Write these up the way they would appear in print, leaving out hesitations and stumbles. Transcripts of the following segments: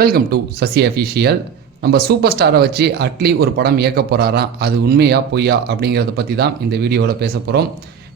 Welcome to Sasi official. நம்ம super ஸ்டாரை வச்சு அட்லி ஒரு படம் இயக்க போகிறாராம். அது உண்மையா பொய்யா அப்படிங்கிறத பற்றி தான் இந்த வீடியோவில் பேச போகிறோம்.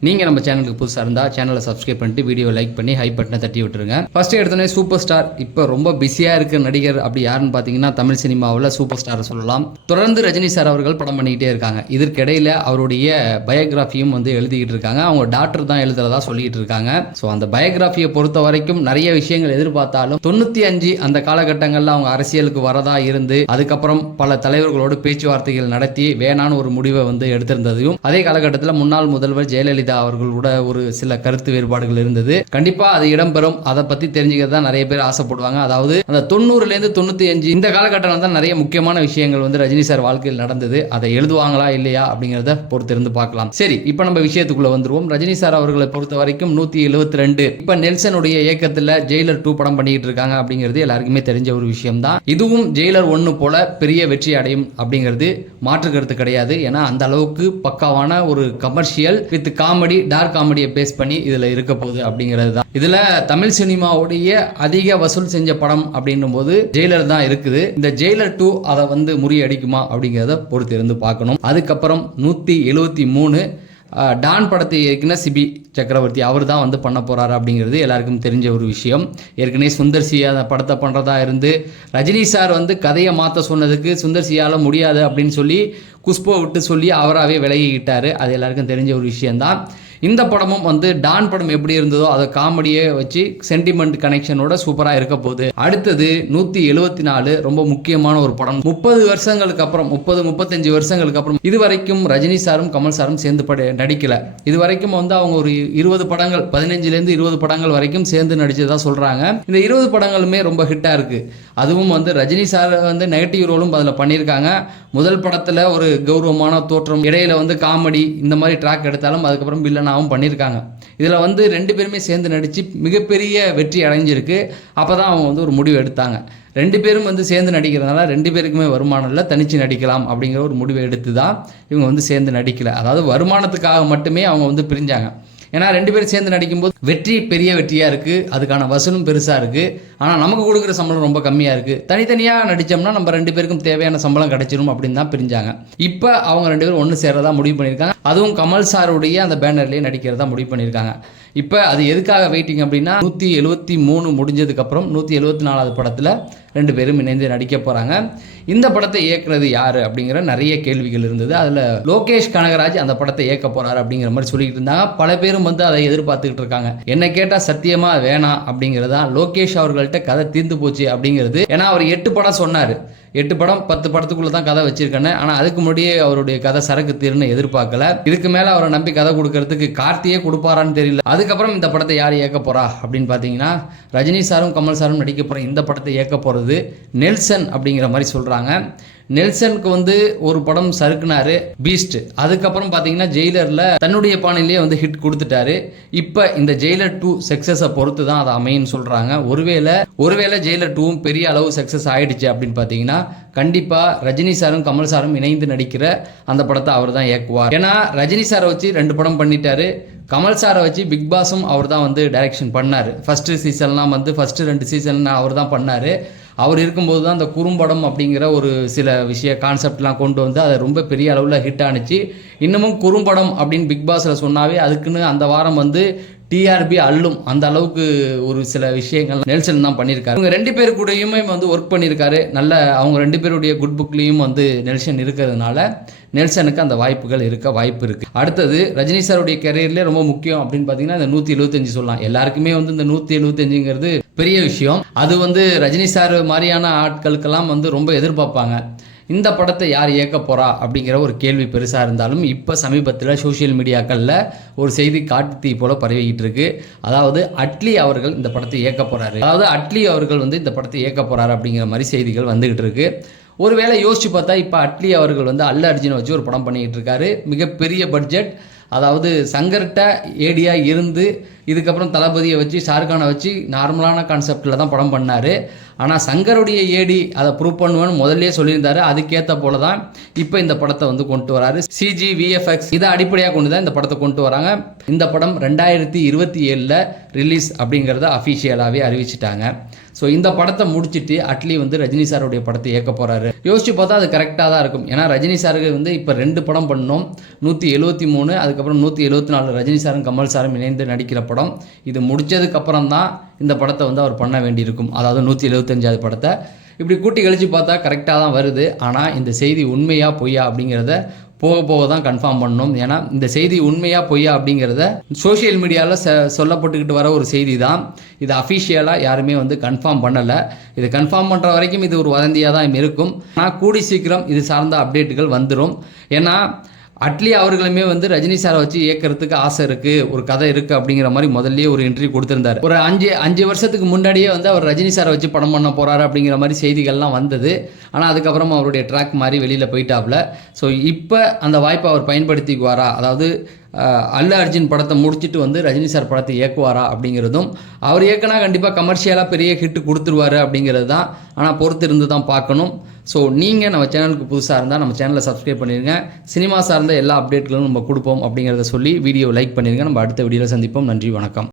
நீங்கள் நம்ம சேனலுக்கு புதுசாக இருந்தால் சேனலை சப்ஸ்கிரைப் பண்ணிட்டு வீடியோ லைக் பண்ணி ஹை பட்டனை தட்டி விட்டுருங்க. ஃபஸ்ட்டு எடுத்தோடனே சூப்பர் ஸ்டார் இப்போ ரொம்ப பிஸியாக இருக்கிற நடிகர் அப்படி யாருன்னு பார்த்தீங்கன்னா தமிழ் சினிமாவில் சூப்பர் ஸ்டாரை சொல்லலாம். தொடர்ந்து ரஜினி சார் அவர்கள் படம் பண்ணிக்கிட்டே இருக்காங்க. இதற்கிடையில் அவருடைய பயோகிராஃபியும் எழுதிக்கிட்டு இருக்காங்க. அவங்க டாக்டர் தான் எழுதுறதா சொல்லிட்டு இருக்காங்க. ஸோ அந்த பயோகிராஃபியை பொறுத்த வரைக்கும் நிறைய விஷயங்கள் எதிர்பார்த்தாலும் 95 அந்த காலகட்டங்களில் அவங்க அரசியலுக்கு வரதா இருந்து அதுக்கப்புறம் பல தலைவர்களோடு பேச்சுவார்த்தைகள் நடத்தி வேணான்னு ஒரு முடிவை எடுத்திருந்ததையும், அதே காலகட்டத்தில் முன்னாள் முதல்வர் ஜெயலலிதா அவர்களோட ஒரு சில கருத்து வேறுபாடுகள் இருந்தது. கண்டிப்பா அது இடம்பெறும். அதை பத்தி தெரிஞ்சுக்கிறதா நிறைய பேர் ஆசைப்படுவாங்க. அதாவது அந்த 90லேருந்து 95 இந்த காலகட்டம் தான் நிறைய முக்கியமான விஷயங்கள் ரஜினி சார் வாழ்க்கையில் நடந்தது. அதை எழுதுவாங்களா இல்லையா அப்படிங்கிறத பொறுத்திருந்து பார்க்கலாம். சரி, இப்ப நம்ம விஷயத்துக்குள்ள வந்துருவோம். ரஜினி சார் அவர்களை பொறுத்த வரைக்கும் 172 இப்ப நெல்சனுடைய இயக்கத்துல ஜெயிலர் 2 படம் பண்ணிட்டு இருக்காங்க அப்படிங்கிறது எல்லாருக்குமே தெரிஞ்ச ஒரு விஷயம் தான். இதுவும் ஜெயிலர் 1 போல பெரிய வெற்றி அடையும் அப்படிங்கிறது மாற்று கருத்து கிடையாது. ஏன்னா அந்த அளவுக்கு பக்காவான ஒரு கமர்ஷியல் வித் காமெடி, டார்க் காமெடியை பேஸ் பண்ணி இதுல இருக்க போகுது அப்படிங்கிறது தான். இதுல தமிழ் சினிமாவுடைய அதிக வசூல் செஞ்ச படம் அப்படின்னும் போது ஜெயிலர் தான் இருக்குது. இந்த ஜெயிலர் 2 அதை முறியடிக்குமா அப்படிங்கிறத பொறுத்து இருந்து பார்க்கணும். அதுக்கப்புறம் 173 டான் படத்தை ஏற்கனவே சிபி சக்கரவர்த்தி அவர் தான் பண்ண போறாரு அப்படிங்கிறது எல்லாருக்கும் தெரிஞ்ச ஒரு விஷயம். ஏற்கனவே சுந்தர் சி அந்த படத்தை பண்றதா இருந்து ரஜினி சார் கதையை மாற்ற சொன்னதுக்கு சுந்தர் சியால முடியாது அப்படின்னு சொல்லி குஷ்போ விட்டு சொல்லி அவராகவே விலகிக்கிட்டாரு. அது எல்லாருக்கும் தெரிஞ்ச ஒரு விஷயம்தான். இந்த படமும் டான் படம் எப்படி இருந்ததோ அதை காமெடியை வச்சு சென்டிமெண்ட் கனெக்ஷனோட சூப்பராக இருக்க போகுது. அடுத்தது 174 ரொம்ப முக்கியமான ஒரு படம். 30 வருஷங்களுக்கு அப்புறம் 35 வருஷங்களுக்கு அப்புறம் இதுவரைக்கும் ரஜினி சாரும் கமல் சாரும் சேர்ந்து நடிக்கல. இது வரைக்கும் அவங்க ஒரு 20 படங்கள் 15லேருந்து 20 படங்கள் வரைக்கும் சேர்ந்து நடிச்சதா சொல்றாங்க. இந்த 20 படங்களுமே ரொம்ப ஹிட்டா இருக்கு. அதுவும் ரஜினி சார் நெகட்டிவ் ரோலும் அதில் பண்ணியிருக்காங்க. முதல் படத்துல ஒரு கௌரவமான தோற்றம், இடையில காமெடி இந்த மாதிரி ட்ராக் எடுத்தாலும் அதுக்கப்புறம் வில்லனாவும் பண்ணியிருக்காங்க. இதில் 2 பேருமே சேர்ந்து நடித்து மிகப்பெரிய வெற்றி அடைஞ்சிருக்கு. அப்போ தான் அவங்க ஒரு முடிவு எடுத்தாங்க. 2 பேரும் சேர்ந்து நடிக்கிறதுனால 2 பேருக்குமே வருமானம் இல்லை, தனிச்சு நடிக்கலாம் அப்படிங்கிற ஒரு முடிவை எடுத்து தான் இவங்க சேர்ந்து நடிக்கல. அதாவது வருமானத்துக்காக மட்டுமே அவங்க பிரிஞ்சாங்க. ஏன்னா 2 பேரும் சேர்ந்து நடிக்கும்போது வெற்றி பெரிய வெற்றியாக இருக்குது, அதுக்கான வசூலும் பெருசாக இருக்குது. ஆனால் நமக்கு கொடுக்குற சம்பளம் ரொம்ப கம்மியாக இருக்குது. தனித்தனியாக நடித்தோம்னா நம்ம 2 பேருக்கும் தேவையான சம்பளம் கிடைச்சிரும் அப்படின்னு தான் பிரிஞ்சாங்க. இப்போ அவங்க 2 பேரும் ஒன்று சேரதா முடிவு பண்ணியிருக்காங்க. அதுவும் கமல் சாருடைய அந்த பேனர்லேயே நடிக்கிறதா முடிவு பண்ணியிருக்காங்க. இப்போ அது எதுக்காக வெயிட்டிங் அப்படின்னா 173 முடிஞ்சதுக்கப்புறம் 174வது படத்தில் 2 பேரும் இணைந்து நடிக்க போகிறாங்க. இந்த படத்தை இயக்குறது யார் அப்படிங்கிற நிறைய கேள்விகள் இருந்தது. அதில் லோகேஷ் கனகராஜ் அந்த படத்தை இயக்க போகிறாரு அப்படிங்கிற மாதிரி சொல்லிக்கிட்டு இருந்தாங்க. பல பேரும் அதை எதிர்பார்த்துக்கிட்டு இருக்காங்க. என்ன கேட்டால் சத்தியமாக வேணாம் அப்படிங்கிறதா. லோகேஷ் அவர்கள்ட்ட கதை தீர்ந்து போச்சு அப்படிங்கிறது. ஏன்னா அவர் 8 படம் சொன்னார். 8 படம் 10 படத்துக்குள்ள தான் கதை வச்சிருக்கானே. ஆனால் அதுக்கு முன்னாடியே அவருடைய கதை சரக்கு தீர்னு எதிர்பார்க்கல. இதுக்கு மேலே அவரை நம்பி கதை கொடுக்கறதுக்கு கார்த்தியே கொடுப்பாரான்னு தெரியல. அதுக்கப்புறம் இந்த படத்தை யார் இயக்க போறா அப்படின்னு பார்த்தீங்கன்னா ரஜினி சாரும் கமல் சாரும் நடிக்க போகிற இந்த படத்தை இயக்க போகிறது நெல்சன் அப்படிங்கிற மாதிரி சொல்கிறாங்க. நெல்சனுக்கு ஒரு படம் சறுக்குனாரு பீஸ்ட். அதுக்கப்புறம் பார்த்தீங்கன்னா ஜெயிலரில் தன்னுடைய பாணிலேயே ஹிட் கொடுத்துட்டாரு. இப்போ இந்த ஜெயிலர் 2 சக்ஸஸை பொறுத்து தான் அதை அமைன்னு சொல்கிறாங்க. ஒருவேளை ஜெயிலர் 2வும் பெரிய அளவு சக்ஸஸ் ஆயிடுச்சு அப்படின்னு பார்த்தீங்கன்னா கண்டிப்பாக ரஜினி சாரும் கமல் சாரும் இணைந்து நடிக்கிற அந்த படத்தை அவர் தான் இயக்குவார். ஏன்னா ரஜினி சாரை வச்சு 2 படம் பண்ணிட்டாரு. கமல் சாரை வச்சு பிக் பாஸும் அவர் தான் டைரக்ஷன் பண்ணார். ஃபஸ்ட்டு சீசன்லாம் ஃபஸ்ட்டு 2 சீசன் அவர் தான் பண்ணார். அவர் இருக்கும்போது தான் அந்த குறும்படம் அப்படிங்கிற ஒரு சில கான்செப்ட்லாம் கொண்டு அதை ரொம்ப பெரிய அளவில் ஹிட் ஆனிச்சு. இன்னமும் குறும்படம் அப்படின்னு பிக் பாஸில் சொன்னாவே அதுக்குன்னு அந்த வாரம் டிஆர்பி அள்ளும். அந்த அளவுக்கு ஒரு சில விஷயங்கள் நெல்சன் தான் பண்ணியிருக்காரு. இவங்க 2 பேர் கூடயுமே ஒர்க் பண்ணியிருக்காரு. நல்ல அவங்க 2 பேருடைய குட் புக்லேயும் நெல்சன் இருக்கிறதுனால நெல்சனுக்கு அந்த வாய்ப்புகள் இருக்க வாய்ப்பு இருக்கு. அடுத்தது ரஜினி சாருடைய கெரியர்லேயே ரொம்ப முக்கியம் அப்படின்னு பார்த்தீங்கன்னா இந்த 175 சொல்லலாம். எல்லாருக்குமே இந்த 175ங்கிறது பெரிய விஷயம். அது ரஜினி சார் மாதிரியான ஆட்களுக்கெல்லாம் ரொம்ப எதிர்பார்ப்பாங்க. இந்த படத்தை யார் இயக்க போறா அப்படிங்கிற ஒரு கேள்வி பெருசாக இருந்தாலும் இப்போ சமீபத்தில் சோஷியல் மீடியாக்களில் ஒரு செய்தி காட்டு போல பரவிக்கிட்டு இருக்கு. அதாவது அட்லி அவர்கள் இந்த படத்தை இயக்க போறாரு. அதாவது அட்லி அவர்கள் இந்த படத்தை இயக்க போறாரு அப்படிங்கிற மாதிரி செய்திகள் வந்துகிட்டு இருக்கு. ஒருவேளை யோசிச்சு பார்த்தா இப்போ அட்லி அவர்கள் அல்லு அர்ஜுனை வச்சு ஒரு படம் பண்ணிக்கிட்டு இருக்காரு. மிகப்பெரிய பட்ஜெட். அதாவது சங்கர்கிட்ட ஏடியாக இருந்து இதுக்கப்புறம் தளபதியை வச்சு ஷாருக்கானை வச்சு நார்மலான கான்செப்டில் தான் படம் பண்ணார். ஆனால் சங்கருடைய ஏடி அதை ப்ரூவ் பண்ணுவேன்னு முதல்லே சொல்லியிருந்தாரு. அதுக்கேற்ற போல தான் இப்போ இந்த படத்தை கொண்டு வராரு. சிஜி விஎஃப்எக்ஸ் இதை அடிப்படையாக கொண்டு தான் இந்த படத்தை கொண்டு வராங்க. இந்த படம் 2027 ரிலீஸ் அப்படிங்கிறத அஃபிஷியலாகவே அறிவிச்சிட்டாங்க. ஸோ இந்த படத்தை முடிச்சுட்டு அட்லி வந்து ரஜினி சாருடைய படத்தை இயக்க போகிறாரு. யோசிச்சு பார்த்தா அது கரெக்டாக தான் இருக்கும். ஏன்னா ரஜினி சாருக்கு வந்து இப்போ 2 படம் பண்ணோம், 173, அதுக்கப்புறம் 174 ரஜினி சாரும் கமல் சாரும் இணைந்து நடிக்கிற படம். இது முடித்ததுக்கப்புறம் தான் இந்த படத்தை வந்து அவர் பண்ண வேண்டியிருக்கும், அதாவது 175வது படத்தை. இப்படி கூட்டி கழித்து பார்த்தா கரெக்டாக தான் வருது. ஆனால் இந்த செய்தி உண்மையா பொய்யா அப்படிங்கிறத போக போக தான் கன்ஃபார்ம் பண்ணணும். ஏன்னா இந்த செய்தி உண்மையா பொய்யா அப்படிங்கிறத சோஷியல் மீடியாவில் சொல்லப்பட்டுக்கிட்டு வர ஒரு செய்தி தான். இது அஃபிஷியலாக யாருமே வந்து கன்ஃபார்ம் பண்ணலை. இது கன்ஃபார்ம் பண்ணுற வரைக்கும் இது ஒரு வதந்தியாக தான் இருக்கும். ஆனால் கூடி சீக்கிரம் இது சார்ந்த அப்டேட்டுகள் வந்துடும். ஏன்னா அட்லி அவர்களுமே வந்து ரஜினி சாரை வச்சு இயக்கிறதுக்கு ஆசை இருக்குது, ஒரு கதை இருக்குது அப்படிங்கிற மாதிரி முதல்லயே ஒரு இன்டர்வியூ கொடுத்துருந்தார். ஒரு 5 வருஷத்துக்கு முன்னாடியே வந்து அவர் ரஜினி சாரை வச்சு படம் பண்ண போகிறாரு அப்படிங்கிற மாதிரி செய்திகள்லாம் வந்தது. ஆனால் அதுக்கப்புறம் அவருடைய ட்ராக் மாதிரி வெளியில் போயிட்டாப்ல. ஸோ இப்போ அந்த வாய்ப்பை அவர் பயன்படுத்திக்குவாரா, அதாவது அல்லு அர்ஜுன் படத்தை முடிச்சுட்டு வந்து ரஜினி சார் படத்தை இயக்குவாரா அப்படிங்கிறதும், அவர் இயக்குனா கண்டிப்பாக கமர்ஷியலாக பெரிய ஹிட்டு கொடுத்துருவாரு அப்படிங்கிறது தான். ஆனால் பொறுத்து இருந்து தான் பார்க்கணும். ஸோ நீங்கள் நம்ம சேனலுக்கு புதுசாக இருந்தால் நம்ம சேனலை சப்ஸ்கிரைப் பண்ணிடுங்க. சினிமா சார்ந்த எல்லா அப்டேட்களும் நம்ம கொடுப்போம் அப்படிங்கிறத சொல்லி வீடியோ லைக் பண்ணிடுங்க. நம்ம அடுத்த வீடியோவில் சந்திப்போம். நன்றி, வணக்கம்.